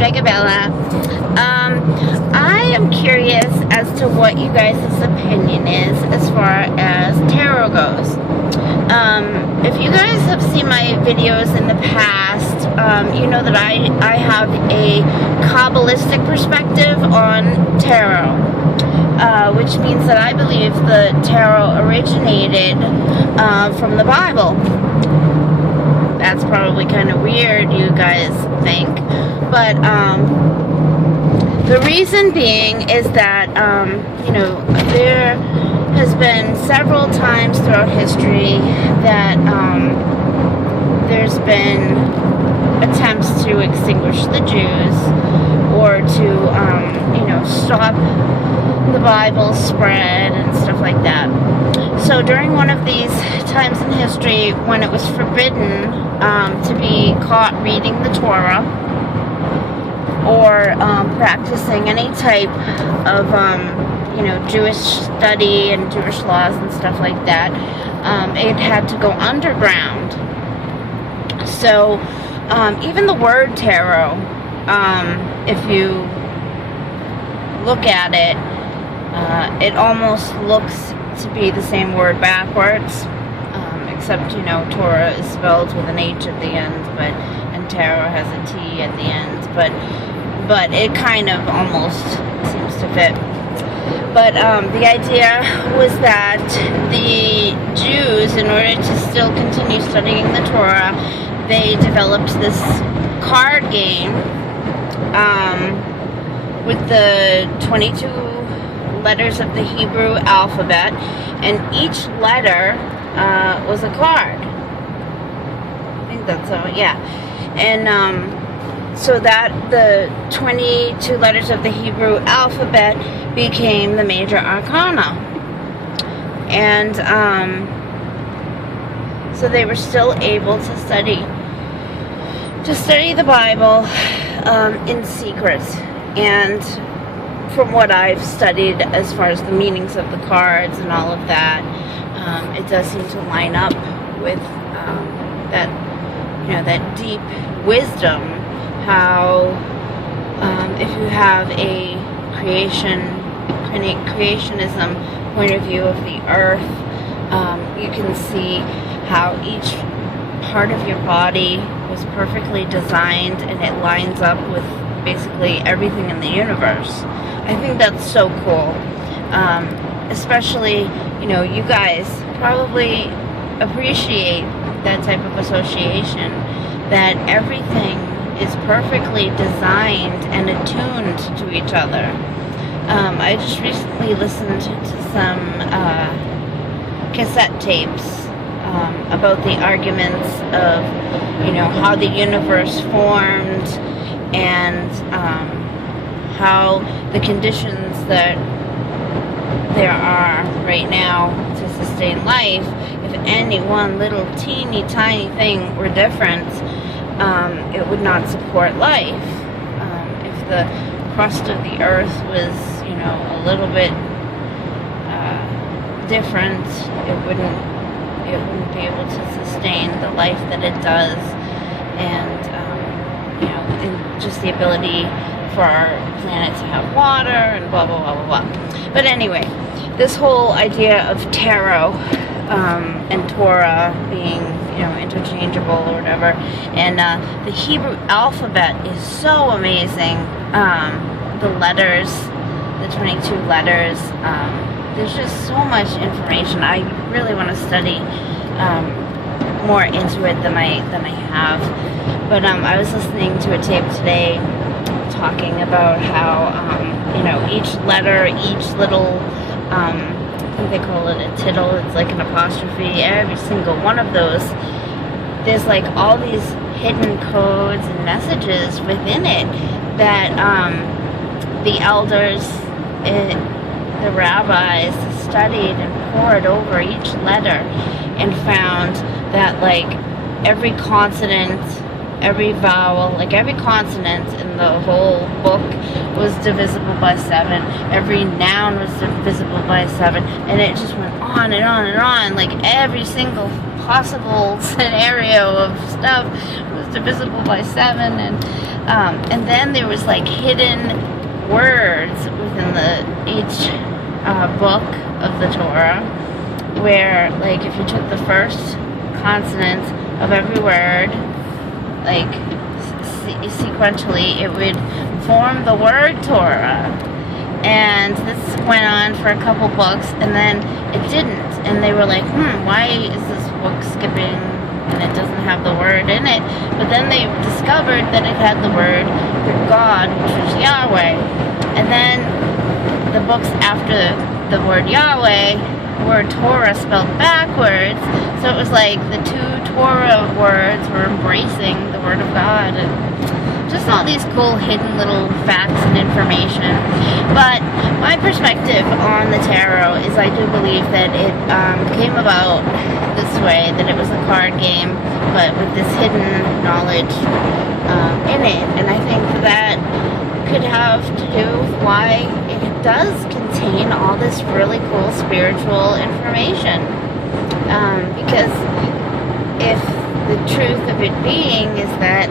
Dragabella. I am curious as to what you guys' opinion is as far as tarot goes. If you guys have seen my videos in the past, you know that I have a Kabbalistic perspective on tarot, which means that I believe the tarot originated from the Bible. That's probably kind of weird, you guys think, but the reason being is that you know, there has been several times throughout history that there's been attempts to extinguish the Jews or to you know, stop the Bible spread and stuff like that. So during one of these times in history when it was forbidden to be caught reading the Torah or practicing any type of you know, Jewish study and Jewish laws and stuff like that, it had to go underground. So even the word tarot, if you look at it, it almost looks to be the same word backwards, except, you know, Torah is spelled with an H at the end, and tarot has a T at the end, but it kind of almost seems to fit. But the idea was that the Jews, in order to still continue studying the Torah, they developed this card game with the 22 letters of the Hebrew alphabet, and each letter was a card. I think that's so, yeah. And so that the 22 letters of the Hebrew alphabet became the major arcana. And so they were still able to study the Bible in secret. And from what I've studied as far as the meanings of the cards and all of that, it does seem to line up with that, you know, that deep wisdom. How if you have a creationism point of view of the earth, you can see how each part of your body was perfectly designed and it lines up with basically everything in the universe. I think that's so cool. Especially, you know, you guys probably appreciate that type of association, that everything is perfectly designed and attuned to each other. I just recently listened to some cassette tapes about the arguments of, you know, how the universe formed and how the conditions that there are right now to sustain life, if any one little teeny tiny thing were different, it would not support life. If the crust of the earth was, you know, a little bit different, it wouldn't be able to sustain the life that it does, and you know, and just the ability for our planet to have water and blah blah blah blah blah. But anyway, this whole idea of tarot and Torah being, you know, interchangeable or whatever, and the Hebrew alphabet is so amazing. The letters, the 22 letters, there's just so much information. I really want to study more into it than I have. But I was listening to a tape today talking about how you know, each letter, each little I think they call it a tittle, it's like an apostrophe, every single one of those, there's like all these hidden codes and messages within it that the elders, the rabbis studied and pored over each letter and found that, like, every consonant, every vowel, like every consonant in the whole book was divisible by 7. Every noun was divisible by 7, and it just went on and on and on. Like every single possible scenario of stuff was divisible by 7, and And then there was like hidden words within each book of the Torah, where like if you took the first consonant of every word, like sequentially, it would form the word Torah. And this went on for a couple books, and then it didn't. And they were like, why is this book skipping and it doesn't have the word in it? But then they discovered that it had the word for God, which was Yahweh. And then the books after the word Yahweh, the word Torah spelled backwards. So it was like the two Torah words were embracing the word of God. And just all these cool hidden little facts and information. But my perspective on the tarot is I do believe that it came about this way, that it was a card game, but with this hidden knowledge in it. And I think that could have to do with why it does contain all this really cool spiritual information. Because if the truth of it being is that,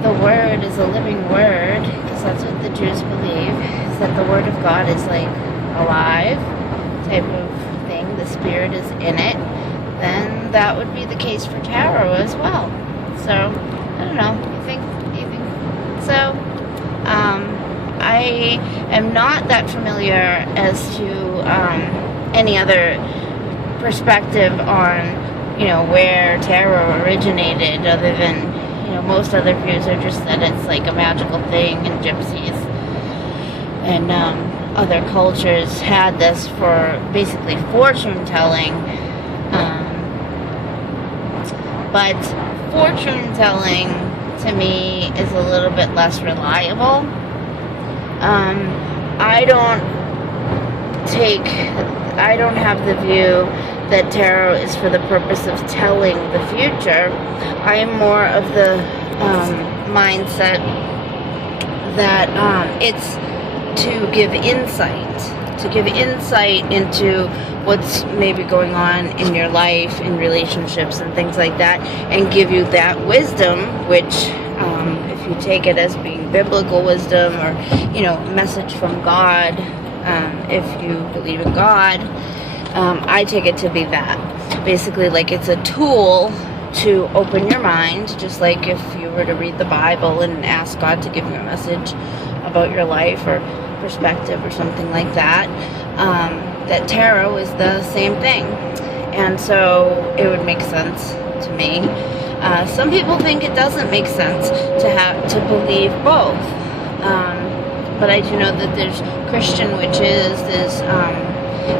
the word is a living word, because that's what the Jews believe, is that the word of God is like alive type of thing, the spirit is in it, then that would be the case for tarot as well. So, I don't know, you think so? I am not that familiar as to any other perspective on, where tarot originated, other than, most other views are just that it's like a magical thing, and gypsies and other cultures had this for basically fortune telling. But fortune telling to me is a little bit less reliable. I don't have the view that tarot is for the purpose of telling the future. I am more of the mindset that it's to give insight into what's maybe going on in your life, in relationships and things like that, and give you that wisdom, which if you take it as being biblical wisdom, or a message from God, if you believe in God, I take it to be that. Basically, like it's a tool to open your mind, just like if you were to read the Bible and ask God to give you a message about your life or perspective or something like that. That tarot is the same thing. And so it would make sense to me. Some people think it doesn't make sense to believe both. But I do know that there's Christian witches, there's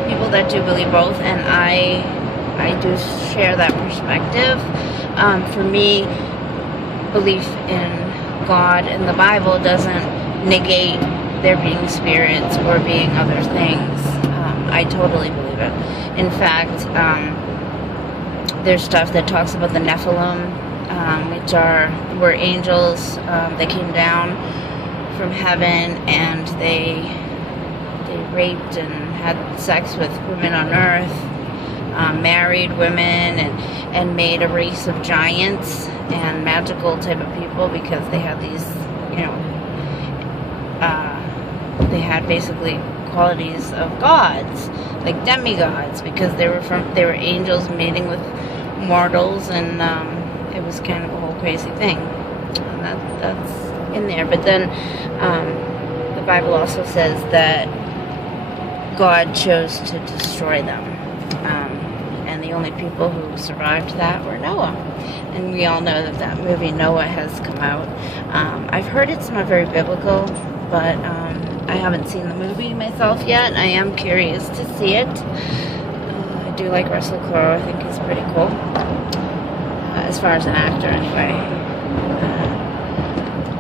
people that do believe both, and I do share that perspective. For me, belief in God and the Bible doesn't negate there being spirits or being other things. I totally believe it. In fact, there's stuff that talks about the Nephilim, which were angels. They came down from heaven and they raped and had sex with women on earth, married women, and made a race of giants and magical type of people, because they had these, they had basically qualities of gods, like demigods, because they were angels mating with mortals, and it was kind of a whole crazy thing. And that's in there. But then the Bible also says that God chose to destroy them, and the only people who survived that were Noah. And we all know that movie Noah has come out. I've heard it's not very biblical, but I haven't seen the movie myself yet. I am curious to see it. I do like Russell Crowe. I think he's pretty cool, as far as an actor anyway.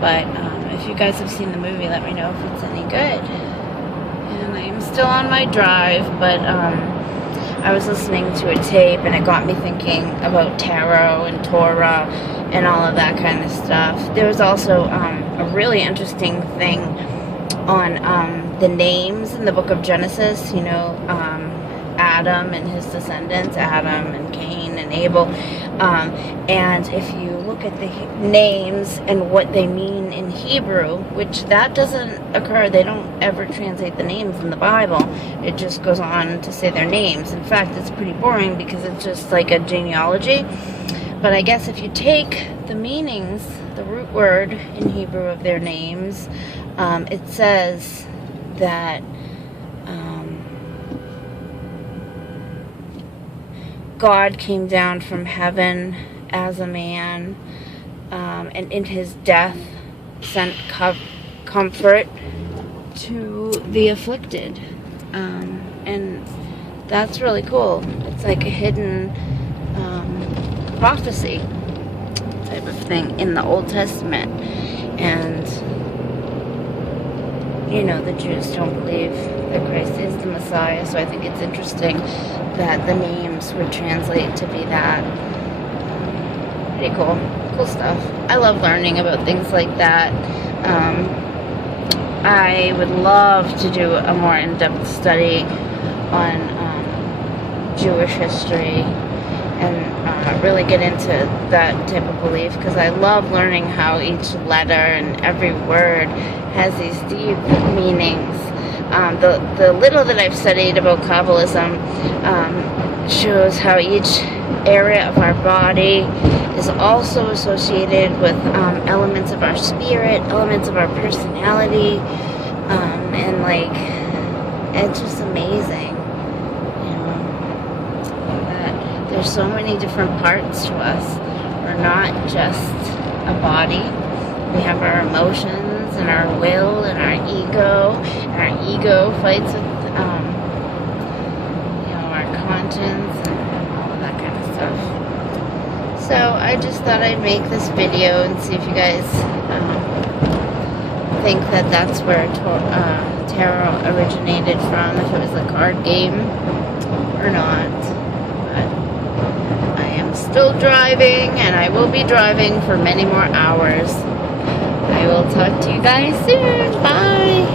But if you guys have seen the movie, let me know if it's any good. And I'm still on my drive, but I was listening to a tape, and it got me thinking about tarot and Torah and all of that kind of stuff. There was also a really interesting thing on the names in the book of Genesis, Adam and his descendants, Adam and Cain and Abel. And if you look at the names and what they mean in Hebrew, which that doesn't occur, they don't ever translate the names in the Bible. It just goes on to say their names. In fact, it's pretty boring because it's just like a genealogy. But I guess if you take the meanings, the root word in Hebrew of their names, it says that God came down from heaven as a man, and in his death sent comfort to the afflicted. And that's really cool. It's like a hidden prophecy type of thing in the Old Testament. And the Jews don't believe that Christ is the Messiah, so I think it's interesting that the names would translate to be that. Pretty cool stuff. I love learning about things like that. I would love to do a more in-depth study on Jewish history and really get into that type of belief, because I love learning how each letter and every word has these deep meanings. The little that I've studied about Kabbalism shows how each area of our body is also associated with elements of our spirit, elements of our personality, and like, it's just amazing, that there's so many different parts to us. We're not just a body. We have our emotions and our will and our ego, and our ego fights with our conscience and all of that kind of stuff. So I just thought I'd make this video and see if you guys think that that's where tarot originated from, if it was a card game or not. But I am still driving, and I will be driving for many more hours. I will talk to you guys soon. Bye.